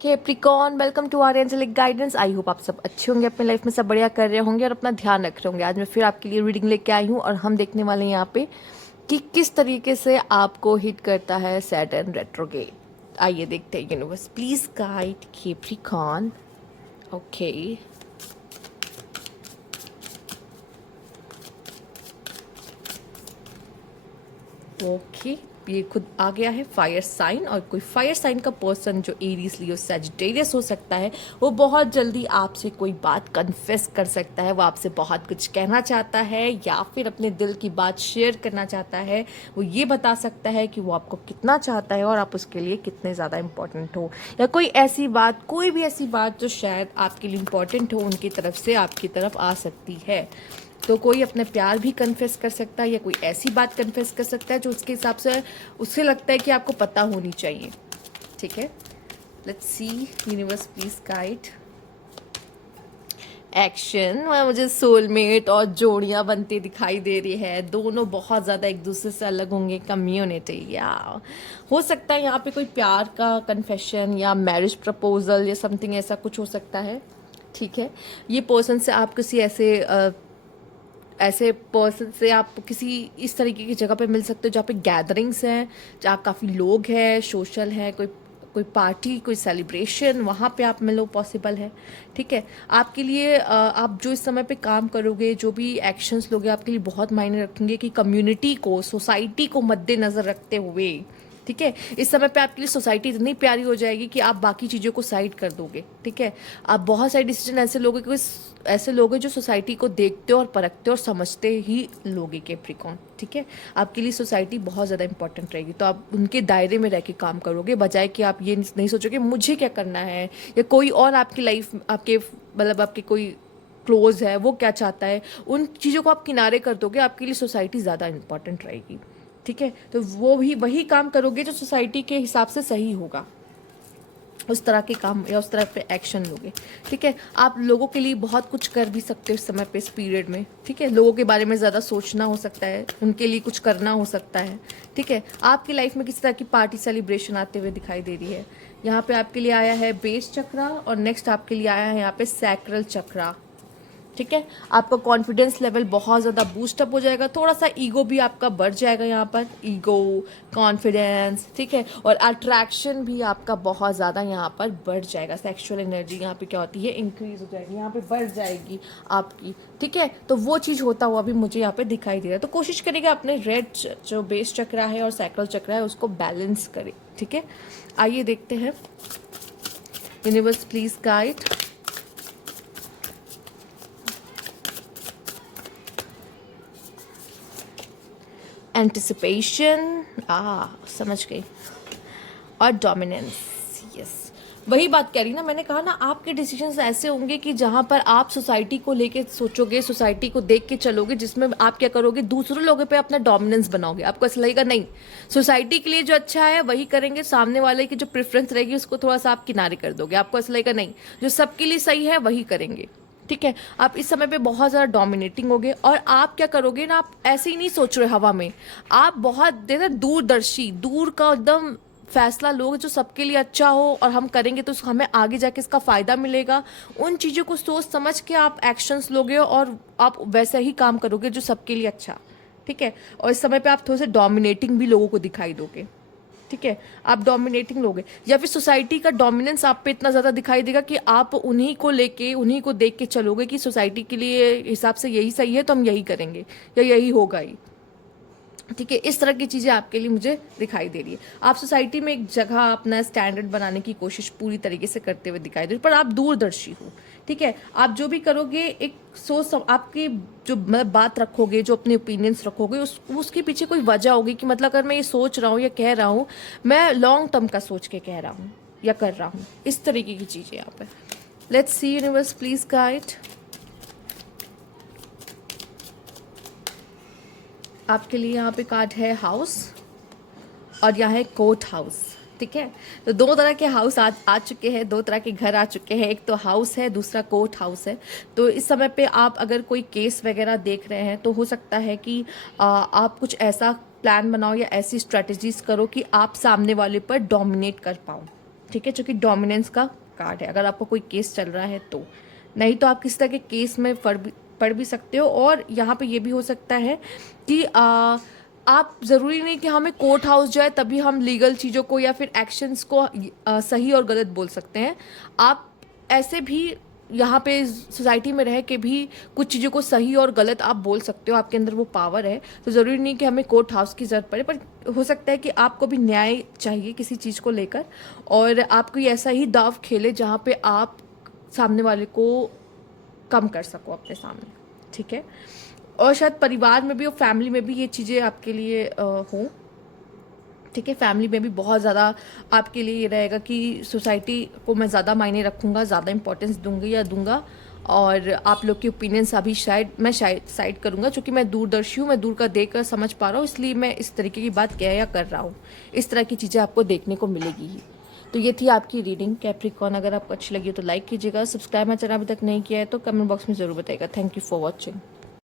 Capricorn, welcome to our angelic guidance. I hope आप सब अच्छे होंगे, अपने लाइफ में सब बढ़िया कर रहे होंगे और अपना ध्यान रख रहे होंगे। आज मैं फिर आपके लिए रीडिंग लेके आई हूँ और हम देखने वाले हैं यहाँ पे कि किस तरीके से आपको हिट करता है सैटर्न रेट्रोगेट। आइए देखते हैं। Universe please guide Capricorn. Okay, okay, ये खुद आ गया है फायर साइन। और कोई फायर साइन का पर्सन जो एरीज, लियो, सैजिटेरियस हो सकता है, वो बहुत जल्दी आपसे कोई बात कन्फेस कर सकता है। वो आपसे बहुत कुछ कहना चाहता है या फिर अपने दिल की बात शेयर करना चाहता है। वो ये बता सकता है कि वो आपको कितना चाहता है और आप उसके लिए कितने ज़्यादा इम्पोर्टेंट हो, या कोई ऐसी बात, कोई भी ऐसी बात जो शायद आपके लिए इम्पोर्टेंट हो, उनकी तरफ से आपकी तरफ आ सकती है। तो कोई अपने प्यार भी कन्फेस कर सकता है या कोई ऐसी बात कन्फेस कर सकता है जो उसके हिसाब से उससे लगता है कि आपको पता होनी चाहिए। ठीक है, let's see. Universe please guide action. मुझे सोलमेट और जोड़ियां बनती दिखाई दे रही है। दोनों बहुत ज़्यादा एक दूसरे से अलग होंगे। कम्युनिटी, या हो सकता है यहाँ पे कोई प्यार का कन्फेशन या मैरिज प्रपोजल या समथिंग ऐसा कुछ हो सकता है। ठीक है, ये पर्सन से आप किसी ऐसे पर्सन से आप किसी इस तरीके की जगह पे मिल सकते हो जहाँ पे गैदरिंग्स हैं, जहाँ काफ़ी लोग हैं, सोशल है, कोई कोई पार्टी, कोई सेलिब्रेशन, वहाँ पे आप मिलो, पॉसिबल है। ठीक है, आपके लिए आप जो इस समय पे काम करोगे, जो भी एक्शंस लोगे, आपके लिए बहुत मायने रखेंगे कि कम्युनिटी को, सोसाइटी को मद्देनज़र रखते हुए। ठीक है, इस समय पे आपके लिए सोसाइटी इतनी प्यारी हो जाएगी कि आप बाकी चीज़ों को साइड कर दोगे। ठीक है, आप बहुत सारे डिसीजन ऐसे लोगे कि ऐसे लोग हैं जो सोसाइटी को देखते और परखते और समझते ही लोगे कैप्रिकॉन। ठीक है, आपके लिए सोसाइटी बहुत ज़्यादा इंपॉर्टेंट रहेगी, तो आप उनके दायरे में रह के काम करोगे, बजाय कि आप ये नहीं सोचोगे मुझे क्या करना है या कोई और आपकी लाइफ, आपके मतलब आपके कोई क्लोज है वो क्या चाहता है। उन चीज़ों को आप किनारे कर दोगे, आपके लिए सोसाइटी ज़्यादा इंपॉर्टेंट रहेगी। ठीक है, तो वो भी वही काम करोगे जो सोसाइटी के हिसाब से सही होगा, उस तरह के काम या उस तरह पे एक्शन लोगे। ठीक है, आप लोगों के लिए बहुत कुछ कर भी सकते हो इस समय पे, इस पीरियड में। ठीक है, लोगों के बारे में ज़्यादा सोचना हो सकता है, उनके लिए कुछ करना हो सकता है। ठीक है, आपकी लाइफ में किसी तरह की पार्टी सेलिब्रेशन आते हुए दिखाई दे रही है। यहाँ पे आपके लिए आया है बेस चक्रा और नेक्स्ट आपके लिए आया है यहाँ पे सैक्रल चक्रा। ठीक है, आपका कॉन्फिडेंस लेवल बहुत ज़्यादा बूस्टअप हो जाएगा, थोड़ा सा ईगो भी आपका बढ़ जाएगा यहाँ पर। ईगो, कॉन्फिडेंस, ठीक है, और अट्रैक्शन भी आपका बहुत ज़्यादा यहाँ पर बढ़ जाएगा। सेक्सुअल एनर्जी यहाँ पे क्या होती है, इंक्रीज हो जाएगी, यहाँ पे बढ़ जाएगी आपकी। ठीक है, तो वो चीज़ होता हुआ भी मुझे यहाँ पे दिखाई दे रहा है। तो कोशिश करेगा अपने रेड जो बेस चक्रा है और सैक्रल चक्रा है उसको बैलेंस करे। ठीक है, आइए देखते हैं। यूनिवर्स प्लीज गाइड एंटिसिपेशन, समझ गई, और डोमिनेंस। यस, वही बात कह रही ना, मैंने कहा ना, आपके डिसीजंस ऐसे होंगे कि जहाँ पर आप सोसाइटी को लेके सोचोगे, सोसाइटी को देख के चलोगे, जिसमें आप क्या करोगे, दूसरों लोगों पे अपना डोमिनेंस बनाओगे। आपको ऐसा लगेगा नहीं, सोसाइटी के लिए जो अच्छा है वही करेंगे, सामने वाले की जो प्रेफरेंस रहेगी उसको थोड़ा सा आप किनारे कर दोगे। आपको ऐसा लगेगा नहीं, जो सबके लिए सही है वही करेंगे। ठीक है, आप इस समय पे बहुत ज़्यादा डोमिनेटिंग होगे और आप क्या करोगे ना, आप ऐसे ही नहीं सोच रहे हवा में, आप बहुत देर दूरदर्शी, दूर का एकदम फैसला लोगे जो सबके लिए अच्छा हो और हम करेंगे तो हमें आगे जाके इसका फ़ायदा मिलेगा। उन चीज़ों को सोच समझ के आप एक्शंस लोगे और आप वैसे ही काम करोगे जो सबके लिए अच्छा। ठीक है, और इस समय पे आप थोड़े से डोमिनेटिंग भी लोगों को दिखाई दोगे। ठीक है, आप डोमिनेटिंग लोगे या फिर सोसाइटी का डोमिनेंस आप पे इतना ज़्यादा दिखाई देगा कि आप उन्हीं को लेके, उन्हीं को देख के चलोगे कि सोसाइटी के लिए हिसाब से यही सही है तो हम यही करेंगे या यही होगा ही। ठीक है, इस तरह की चीज़ें आपके लिए मुझे दिखाई दे रही है। आप सोसाइटी में एक जगह अपना स्टैंडर्ड बनाने की कोशिश पूरी तरीके से करते हुए दिखाई दे रही, पर आप दूरदर्शी हो। ठीक है, आप जो भी करोगे एक सोच आपकी जो मतलब बात रखोगे, जो अपने ओपिनियंस रखोगे, उसके पीछे कोई वजह होगी कि मतलब अगर मैं ये सोच रहा हूँ या कह रहा हूँ, मैं लॉन्ग टर्म का सोच के कह रहा हूँ या कर रहा हूँ, इस तरीके की चीज़ें यहाँ पर। Let's see universe please guide. आपके लिए यहाँ पे कार्ड है हाउस और यहाँ है कोर्ट हाउस। ठीक है, तो दो तरह के हाउस आ चुके हैं, दो तरह के घर आ चुके हैं। एक तो हाउस है, दूसरा कोर्ट हाउस है। तो इस समय पे आप अगर कोई केस वगैरह देख रहे हैं तो हो सकता है कि आप कुछ ऐसा प्लान बनाओ या ऐसी स्ट्रेटजीज करो कि आप सामने वाले पर डोमिनेट कर पाओ। ठीक है, जो कि डोमिनेंस का कार्ड है अगर आपका कोई केस चल रहा है तो। नहीं तो आप किस तरह के केस में पढ़ भी सकते हो। और यहाँ पे ये भी हो सकता है कि आप ज़रूरी नहीं कि हमें कोर्ट हाउस जाए तभी हम लीगल चीज़ों को या फिर एक्शंस को सही और गलत बोल सकते हैं। आप ऐसे भी यहाँ पे सोसाइटी में रह के भी कुछ चीज़ों को सही और गलत आप बोल सकते हो, आपके अंदर वो पावर है। तो ज़रूरी नहीं कि हमें कोर्ट हाउस की ज़रूरत पड़े, पर हो सकता है कि आपको भी न्याय चाहिए किसी चीज़ को लेकर, और आप कोई ऐसा ही दाव खेले जहाँ पे आप सामने वाले को कम कर सको अपने सामने, ठीक है। और शायद परिवार में भी और फैमिली में भी ये चीज़ें आपके लिए हों, ठीक है। फैमिली में भी बहुत ज़्यादा आपके लिए ये रहेगा कि सोसाइटी को मैं ज़्यादा मायने रखूँगा, ज़्यादा इंपॉर्टेंस दूंगी या दूंगा, और आप लोग के ओपिनियंस अभी शायद साइड करूँगा, क्योंकि मैं दूरदर्शी हूँ, मैं दूर का देख कर समझ पा रहा हूँ, इसलिए मैं इस तरीके की बात कह या कर रहा हूँ। इस तरह की चीज़ें आपको देखने को मिलेगी ही। तो ये थी आपकी रीडिंग कैप्रिकॉर्न। अगर आपको अच्छी लगी हो तो लाइक कीजिएगा, सब्सक्राइब मेरा चैनल अभी तक नहीं किया है तो कमेंट बॉक्स में ज़रूर बताइएगा। Thank you for watching.